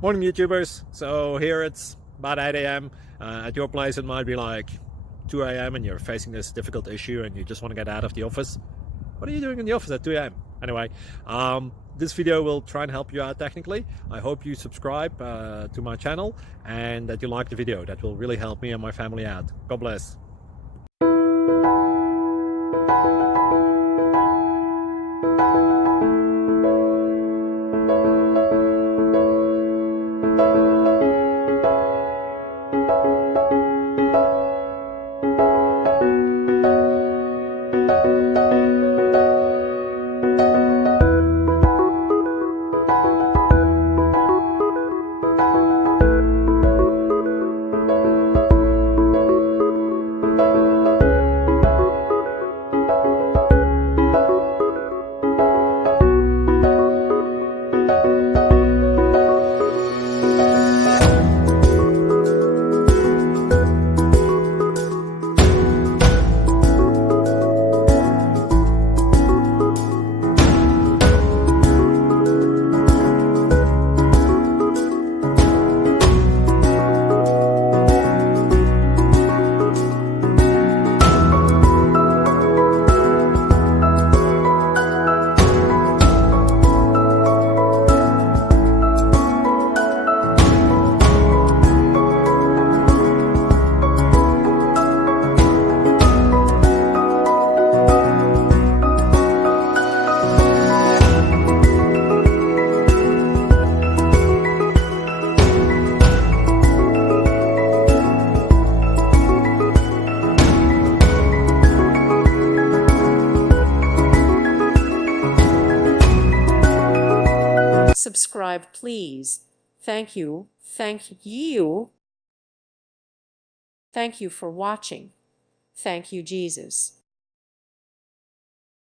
Morning YouTubers. So here it's about 8 a.m. At your place it might be like 2 a.m. and you're facing this difficult issue and you just want to get out of the office. What are you doing in the office at 2 a.m.? Anyway, this video will try and help you out technically. I hope you subscribe to my channel and that you like the video. That will really help me and my family out. God bless. Subscribe, please. Thank you. Thank you. Thank you for watching. Thank you, Jesus.